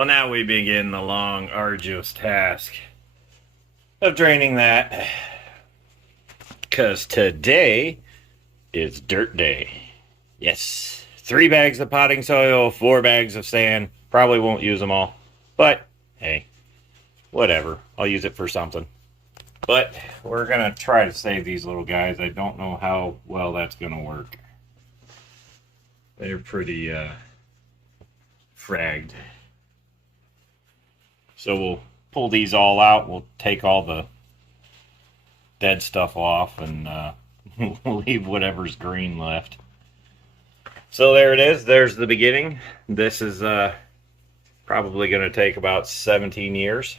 Well, now we begin the long, arduous task of draining that. Because today is dirt day. Yes. 3 bags of potting soil, 4 bags of sand. Probably won't use them all. But, hey, whatever. I'll use it for something. But we're going to try to save these little guys. I don't know how well that's going to work. They're pretty fragged. So we'll pull these all out. We'll take all the dead stuff off and we'll leave whatever's green left. So there it is. There's the beginning. This is probably going to take about 17 years.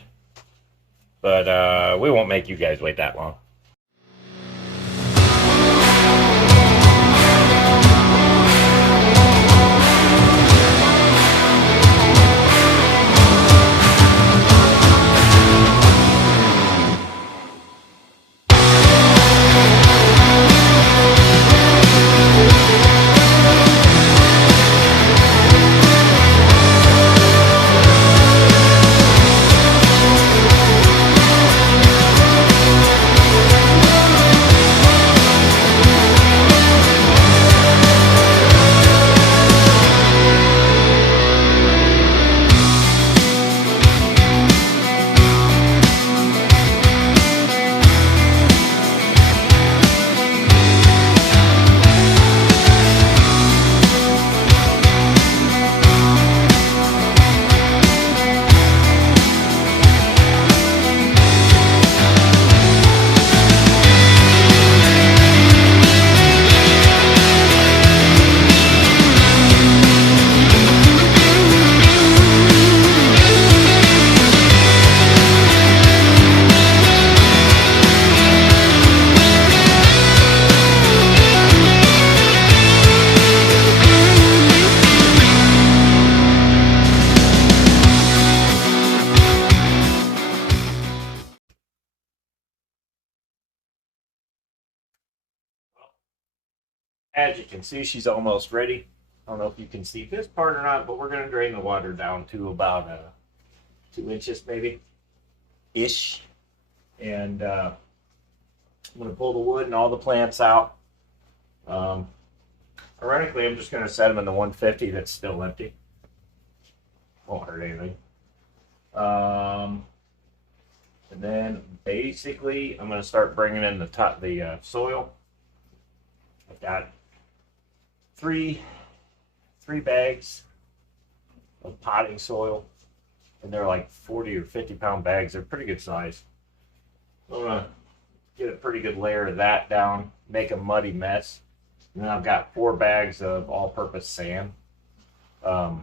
But we won't make you guys wait that long. As you can see, she's almost ready. I don't know if you can see this part or not, but we're going to drain the water down to about 2 inches maybe, ish. And I'm going to pull the wood and all the plants out. Ironically, I'm just going to set them in the 150 that's still empty. Won't hurt anything. And then basically, I'm going to start bringing in the soil. I've got three bags of potting soil, and they're like 40 or 50 pound bags. They're pretty good size. I'm gonna get a pretty good layer of that down, make a muddy mess, and then I've got 4 bags of all-purpose sand. The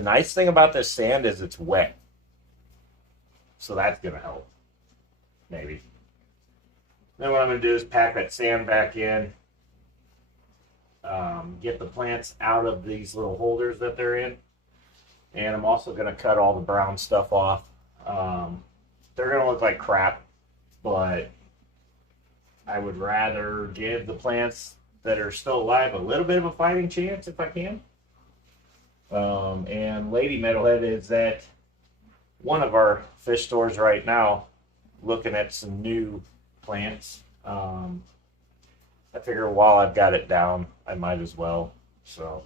nice thing about this sand is it's wet, so that's gonna help maybe. Then what I'm gonna do is pack that sand back in. Get the plants out of these little holders that they're in, and I'm also going to cut all the brown stuff off. They're going to look like crap, but I would rather give the plants that are still alive a little bit of a fighting chance if I can. And Lady Metalhead is at one of our fish stores right now looking at some new plants. I figure while I've got it down, I might as well. So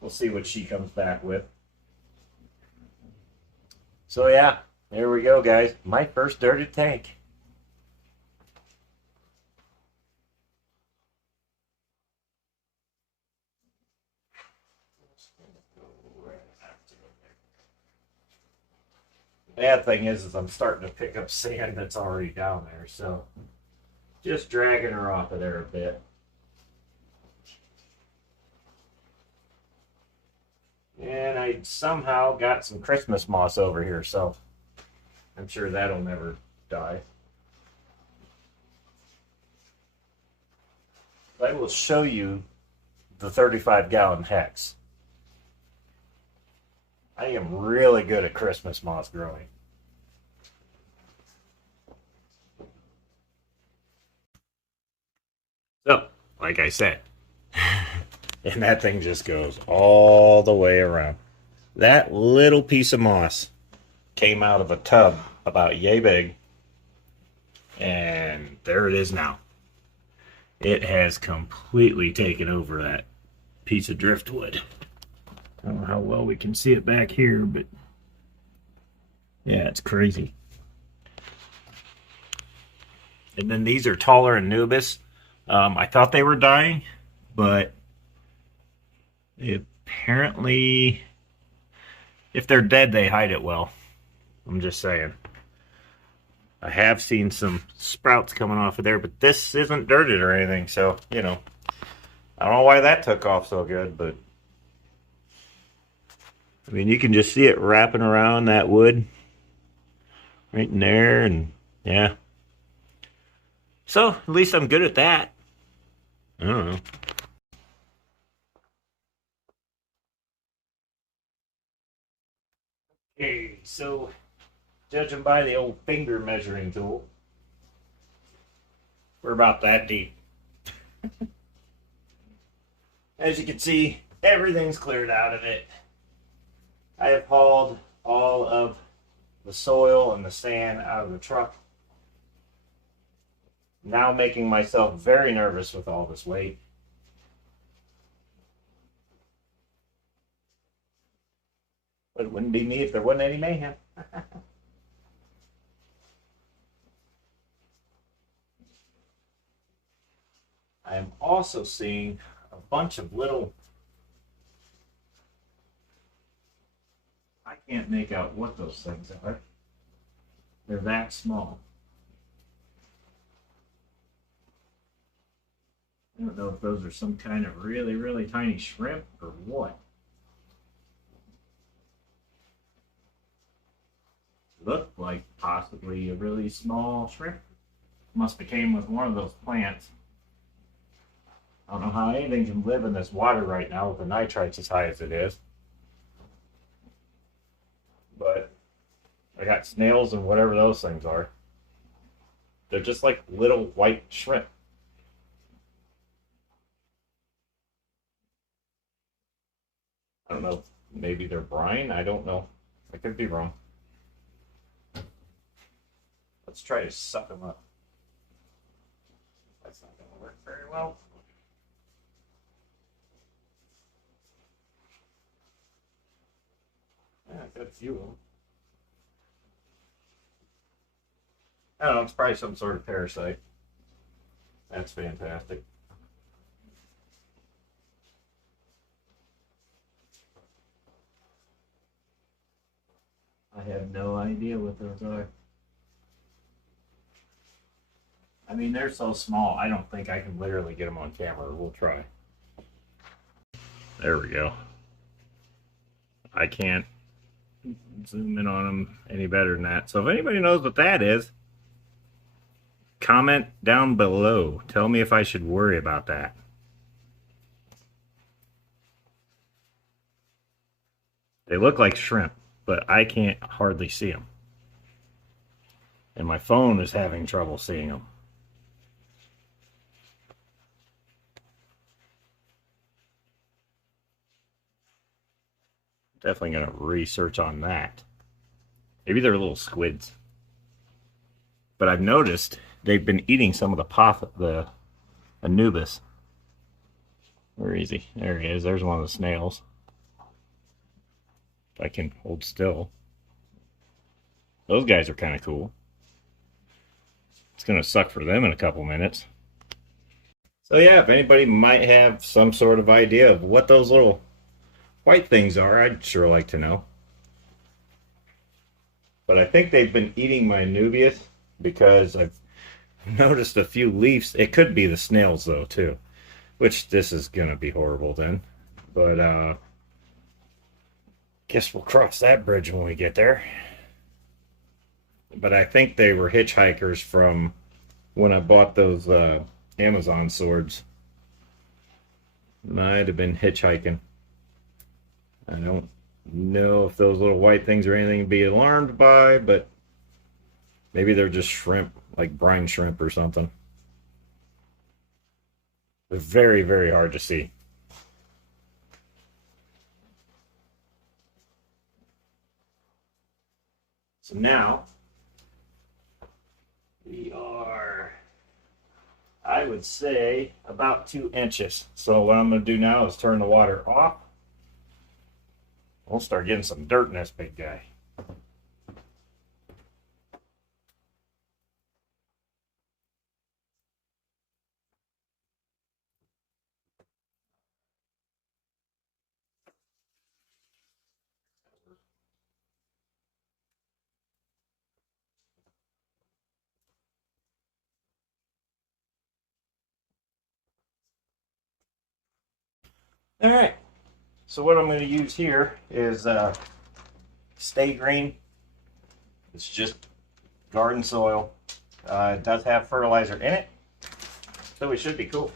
we'll see what she comes back with. So yeah, there we go, guys. My first dirty tank. The bad thing is I'm starting to pick up sand that's already down there. So just dragging her off of there a bit. And I somehow got some Christmas moss over here, so I'm sure that'll never die. I will show you the 35-gallon hex. I am really good at Christmas moss growing. So, like I said, and that thing just goes all the way around. That little piece of moss came out of a tub about yay big, and there it is now. It has completely taken over that piece of driftwood. I don't know how well we can see it back here, but yeah, it's crazy. And then these are taller Anubis. I thought they were dying, but apparently, if they're dead, they hide it well. I'm just saying. I have seen some sprouts coming off of there, but this isn't dirted or anything, so, you know. I don't know why that took off so good, but I mean, you can just see it wrapping around that wood right in there, and yeah. So, at least I'm good at that. I don't know. Okay, so judging by the old finger measuring tool, we're about that deep. As you can see, everything's cleared out of it. I have hauled all of the soil and the sand out of the truck. Now making myself very nervous with all this weight. But it wouldn't be me if there wasn't any mayhem. I am also seeing a bunch of little, I can't make out what those things are. They're that small. I don't know if those are some kind of really, really tiny shrimp or what. Looked like possibly a really small shrimp. Must have came with one of those plants. I don't know how anything can live in this water right now with the nitrites as high as it is. But I got snails and whatever those things are. They're just like little white shrimp. I don't know. Maybe they're brine. I don't know. I could be wrong. Let's try to suck them up. That's not going to work very well. Yeah, I've got a few of them. I don't know. It's probably some sort of parasite. That's fantastic. I have no idea what those are. I mean, they're so small, I don't think I can literally get them on camera. We'll try. There we go. I can't zoom in on them any better than that. So if anybody knows what that is, comment down below. Tell me if I should worry about that. They look like shrimp, but I can't hardly see them. And my phone is having trouble seeing them. Definitely going to research on that. Maybe they're little squids. But I've noticed they've been eating some of the Anubis. Where is he? There he is. There's one of the snails. If I can hold still. Those guys are kind of cool. It's going to suck for them in a couple minutes. So yeah, if anybody might have some sort of idea of what those little white things are, I'd sure like to know. But I think they've been eating my Anubias because I've noticed a few leaves. It could be the snails though too, which this is gonna be horrible then. But guess we'll cross that bridge when we get there. But I think they were hitchhikers from when I bought those Amazon swords. Might have been hitchhiking. I don't know if those little white things are anything to be alarmed by, but maybe they're just shrimp, like brine shrimp or something. They're very, very hard to see. So now we are, I would say, about 2 inches. So what I'm going to do now is turn the water off. We'll start getting some dirt in this big guy. All right, so what I'm going to use here is Stay Green. It's just garden soil. It does have fertilizer in it, so it should be cool.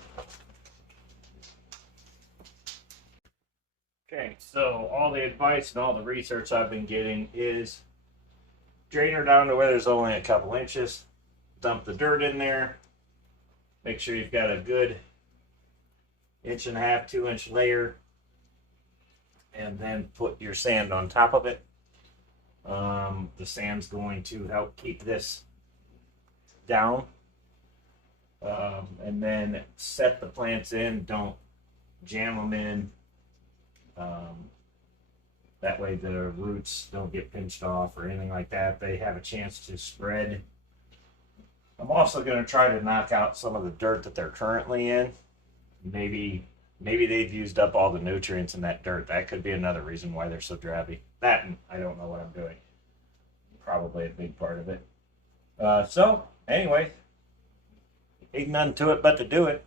Okay, so all the advice and all the research I've been getting is drain her down to where there's only a couple inches, dump the dirt in there, make sure you've got a good 1.5 to 2 inch layer, and then put your sand on top of it. The sand's going to help keep this down, and then set the plants in. Don't jam them in. That way the roots don't get pinched off or anything like that. They have a chance to spread. I'm also going to try to knock out some of the dirt that they're currently in. Maybe they've used up all the nutrients in that dirt. That could be another reason why they're so drabby. That, and I don't know what I'm doing. Probably a big part of it. So, anyway, ain't nothing to it but to do it.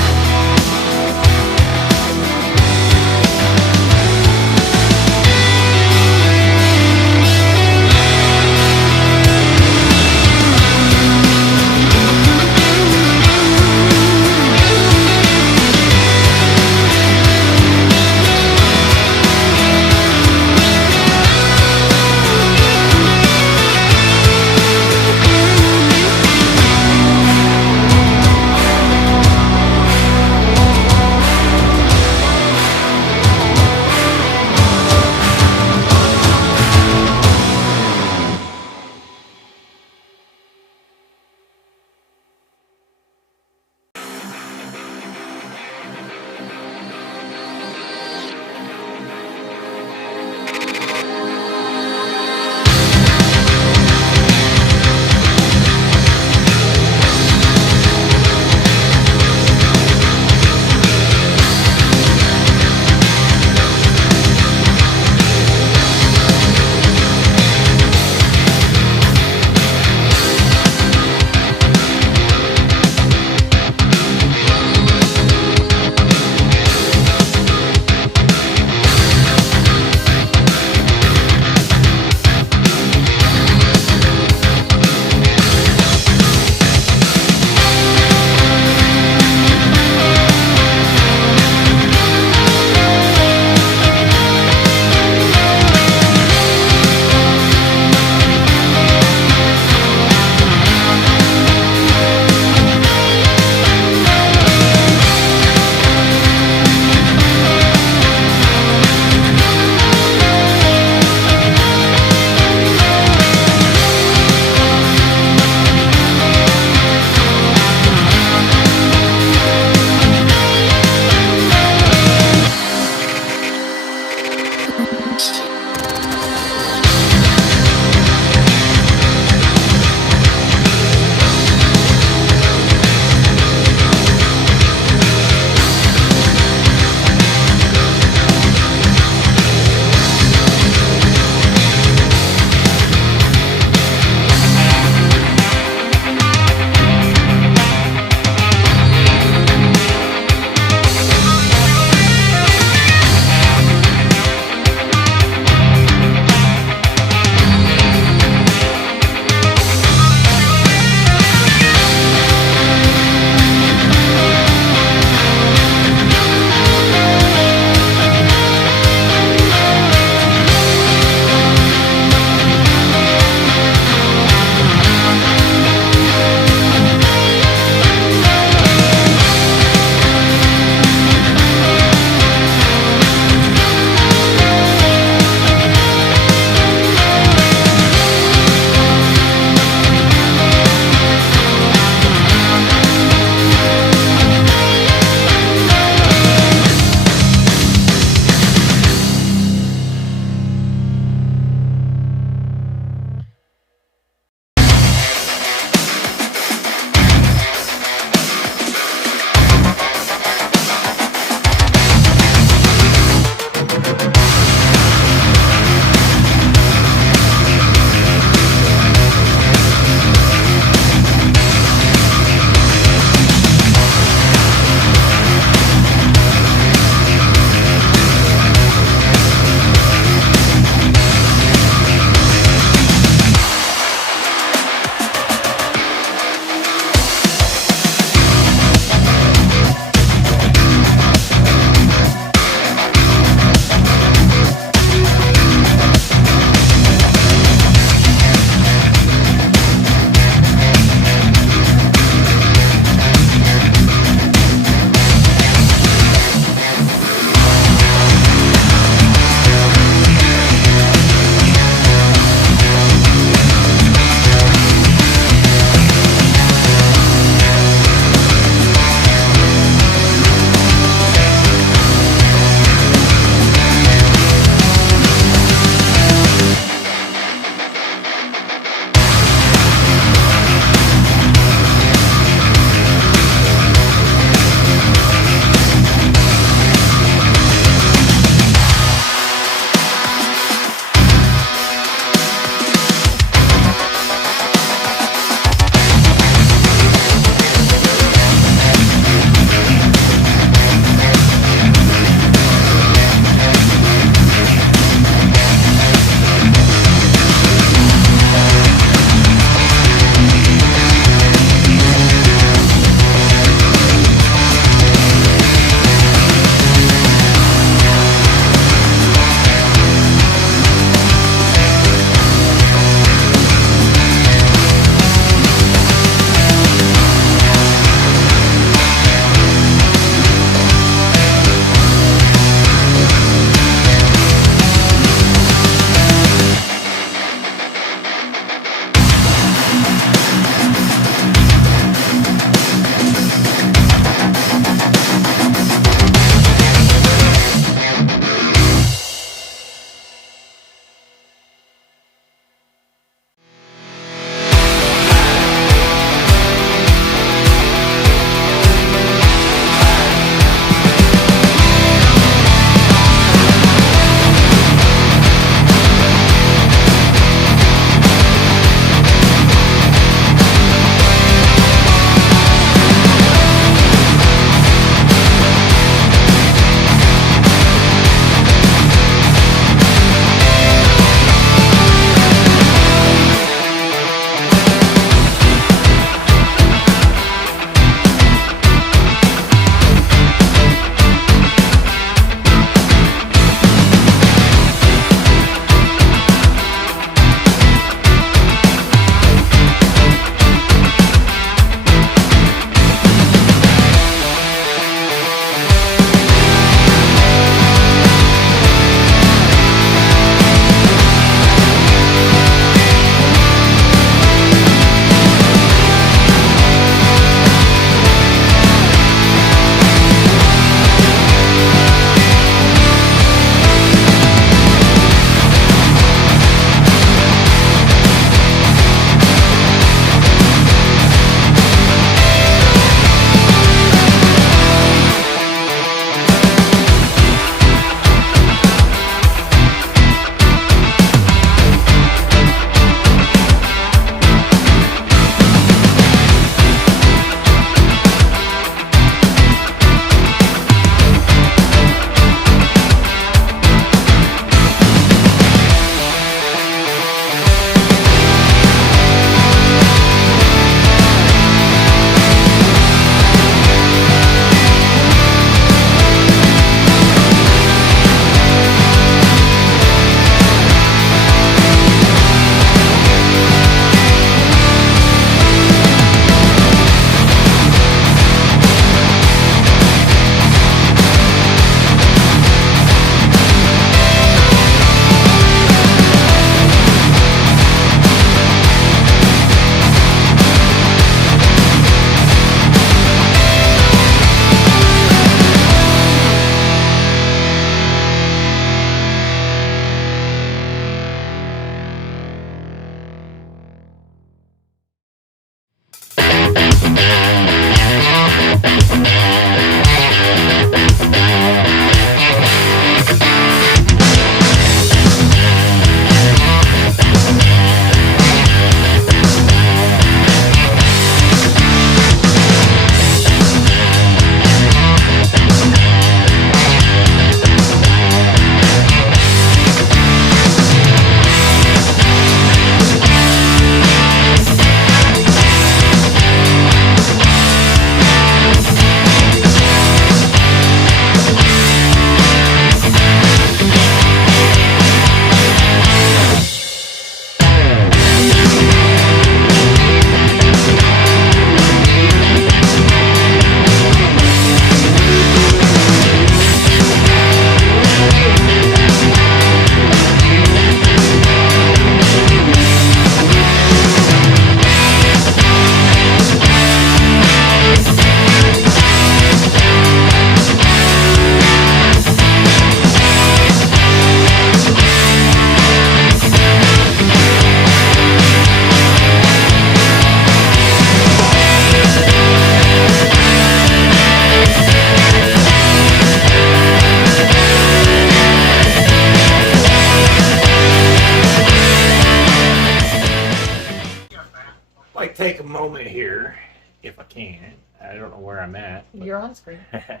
take a moment here, if I can. I don't know where I'm at. You're on screen. I'd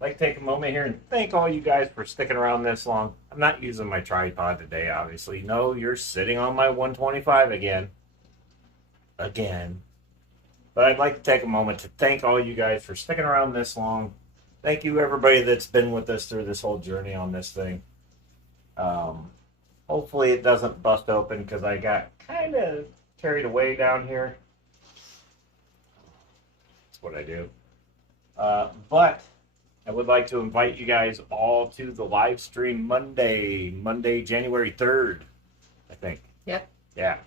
like to take a moment here and thank all you guys for sticking around this long. I'm not using my tripod today, obviously. No, you're sitting on my 125 again. But I'd like to take a moment to thank all you guys for sticking around this long. Thank you, everybody that's been with us through this whole journey on this thing. Hopefully it doesn't bust open because I got kind of carried away down here. That's what I do. But I would like to invite you guys all to the live stream Monday, January 3rd, I think. Yep. Yeah.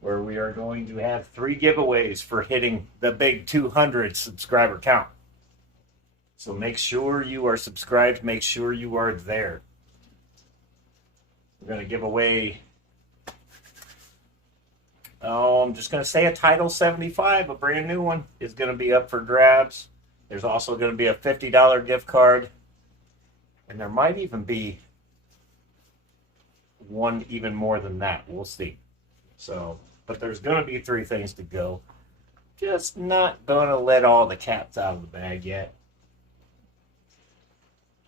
Where we are going to have 3 giveaways for hitting the big 200 subscriber count. So make sure you are subscribed. Make sure you are there. We're going to give away, I'm just going to say a Title 75, a brand new one, is going to be up for grabs. There's also going to be a $50 gift card. And there might even be one even more than that. We'll see. So, but there's going to be 3 things to go. Just not going to let all the cats out of the bag yet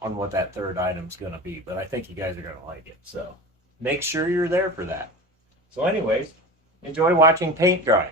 on what that third item's going to be. But I think you guys are going to like it. So make sure you're there for that. So anyways, enjoy watching paint dry.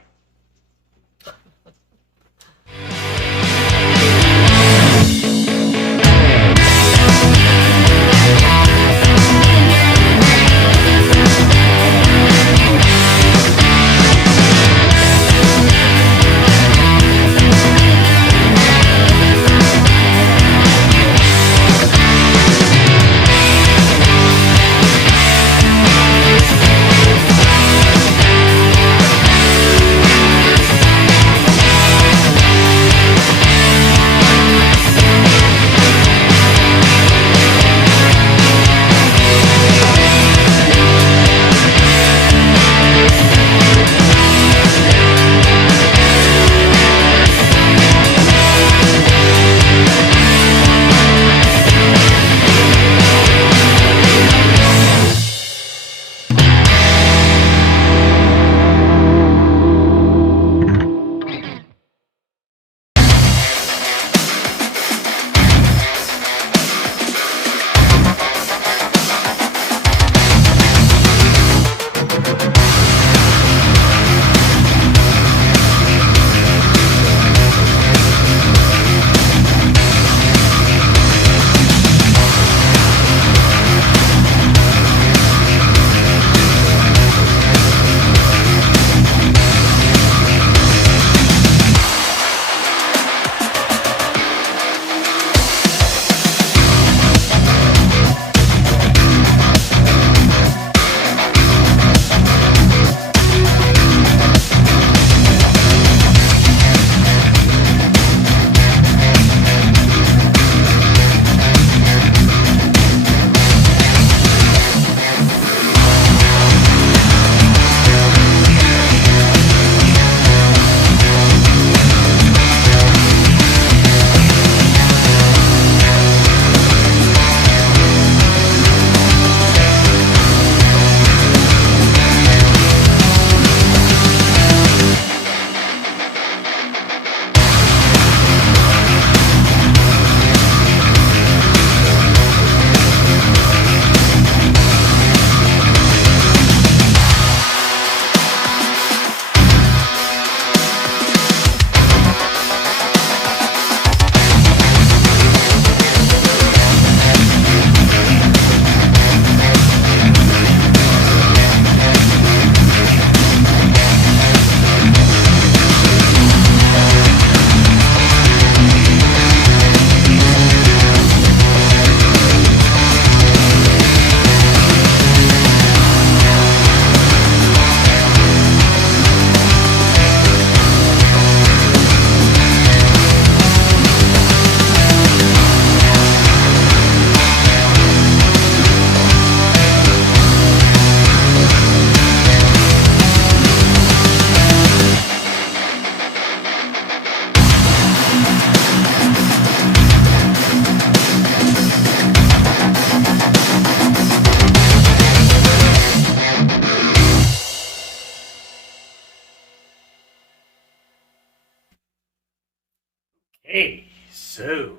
Hey, so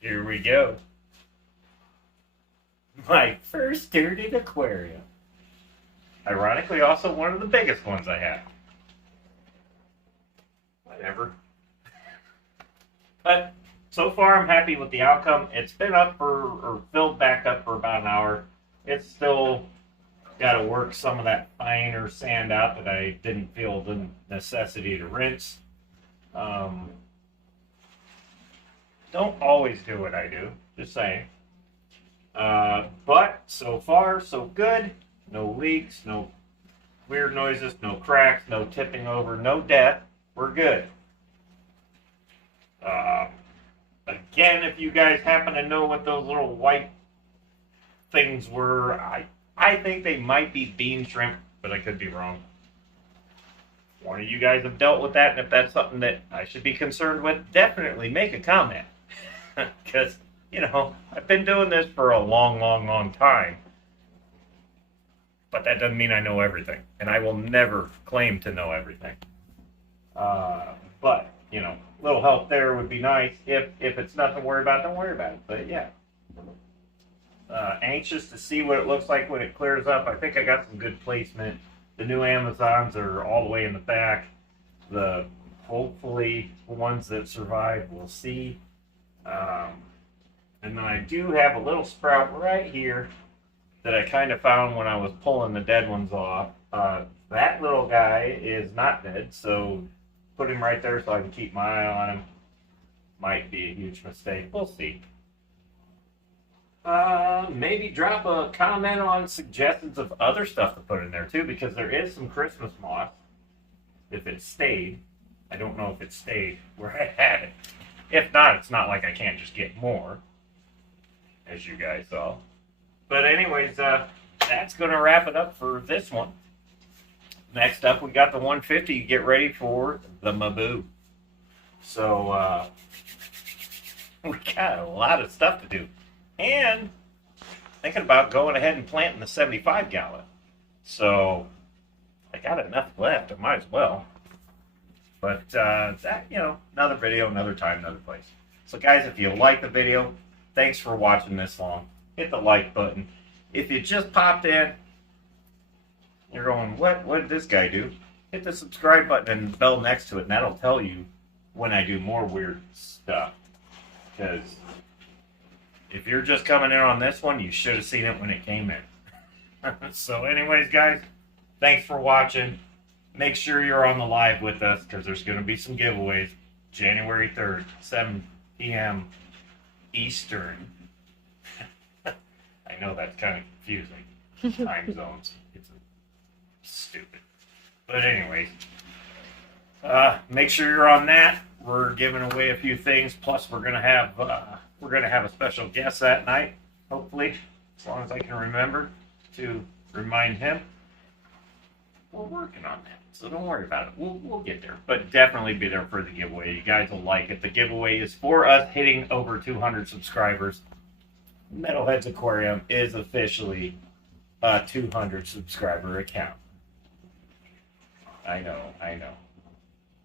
here we go. My first dirty aquarium. Ironically, also one of the biggest ones I have. Whatever. But so far, I'm happy with the outcome. It's been up or filled back up for about an hour. It's still got to work some of that finer sand out that I didn't feel the necessity to rinse. Don't always do what I do, just saying. But so far, so good. No leaks, no weird noises, no cracks, no tipping over, no death. We're good. Again, if you guys happen to know what those little white things were, I think they might be bean shrimp, but I could be wrong. One of you guys have dealt with that, and if that's something that I should be concerned with, definitely make a comment. Because, I've been doing this for a long, long, long time. But that doesn't mean I know everything. And I will never claim to know everything. But, a little help there would be nice. If it's nothing to worry about, don't worry about it. But, yeah. Anxious to see what it looks like when it clears up. I think I got some good placement. The new Amazons are all the way in the back. Hopefully, the ones that survive, we'll see. And then I do have a little sprout right here that I kind of found when I was pulling the dead ones off. That little guy is not dead, so put him right there so I can keep my eye on him. Might be a huge mistake. We'll see. Maybe drop a comment on suggestions of other stuff to put in there too, because there is some Christmas moss. If it stayed, I don't know if it stayed where I had it. If not, it's not like I can't just get more, as you guys saw. But anyways, that's going to wrap it up for this one. Next up, we got the 150. Get ready for the Maboo. So, we got a lot of stuff to do. And thinking about going ahead and planting the 75 gallon. So, I got enough left. I might as well. But, that, another video, another time, another place. So, guys, if you like the video, thanks for watching this long. Hit the like button. If you just popped in, you're going, what did this guy do? Hit the subscribe button and the bell next to it, and that'll tell you when I do more weird stuff. Because if you're just coming in on this one, you should have seen it when it came in. So anyways, guys, thanks for watching. Make sure you're on the live with us, because there's going to be some giveaways. January 3rd, 7 p.m. Eastern. I know that's kind of confusing. Time zones. It's stupid. But anyways, make sure you're on that. We're giving away a few things. Plus, we're gonna have a special guest that night. Hopefully, as long as I can remember to remind him. We're working on that, so don't worry about it. We'll get there. But definitely be there for the giveaway. You guys will like it. The giveaway is for us hitting over 200 subscribers. Metalhead's Aquarium is officially a 200 subscriber account. I know.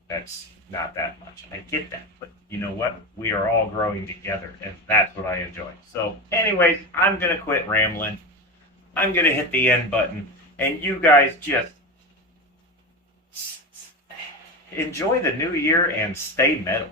That's not that much. I get that. But you know what? We are all growing together, and that's what I enjoy. So, anyways, I'm going to quit rambling. I'm going to hit the end button, and you guys just enjoy the new year and stay metal.